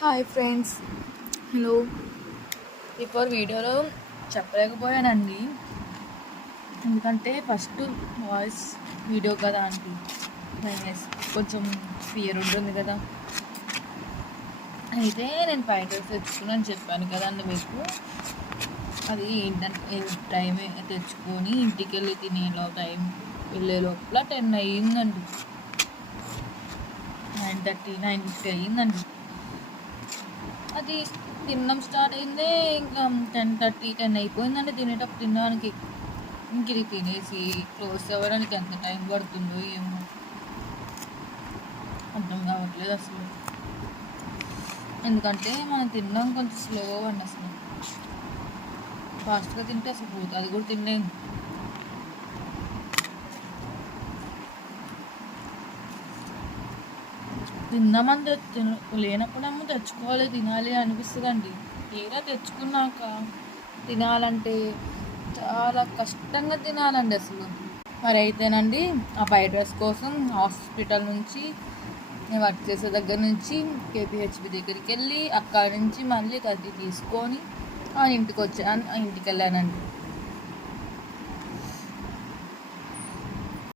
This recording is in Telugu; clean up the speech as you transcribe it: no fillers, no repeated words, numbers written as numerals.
Hi friends, hello. బిఫోర్ వీడియోలో చెప్పలేకపోయానండి, ఎందుకంటే ఫస్ట్ వాయిస్ వీడియో కదా అండి, కొంచెం ఫియర్ ఉంటుంది కదా. అయితే నేను ఫ్రైడ్ రైస్ తెచ్చుకున్నాను చెప్పాను కదండి మీకు. అది ఏంటంటే టైం తెచ్చుకొని ఇంటికి వెళ్ళి తినేలో టైం వెళ్ళే లోపల 10 అయ్యిందండి. 9:30 9:50 అయ్యిందండి. అది తినడం స్టార్ట్ అయిందే ఇంకా 10:30 10 అయిపోయిందండి తినేటప్పుడు. తినడానికి ఇంక ఇది తినేసి క్లోజ్ అవ్వడానికి ఎంత టైం పడుతుందో ఏమో అర్థం కావట్లేదు అసలు. ఎందుకంటే మనం తినడం కొంచెం స్లోగా అండి, అసలు ఫాస్ట్గా తింటే అసలు పోతుంది, అది కూడా తినలేము. తిందామని లేనప్పుడేమో తెచ్చుకోవాలి తినాలి అనిపిస్తుంది అండి. తీరా తెచ్చుకున్నాక తినాలంటే చాలా కష్టంగా తినాలండి అసలు. మరి అయితేనండి ఆ ఫ్రైడ్ రైస్ కోసం హాస్పిటల్ నుంచి, నేను వర్క్ చేసే దగ్గర నుంచి కేపీహెచ్బి దగ్గరికి వెళ్ళి అక్కడి నుంచి మళ్ళీ కత్తి తీసుకొని ఇంటికి వెళ్ళానండి.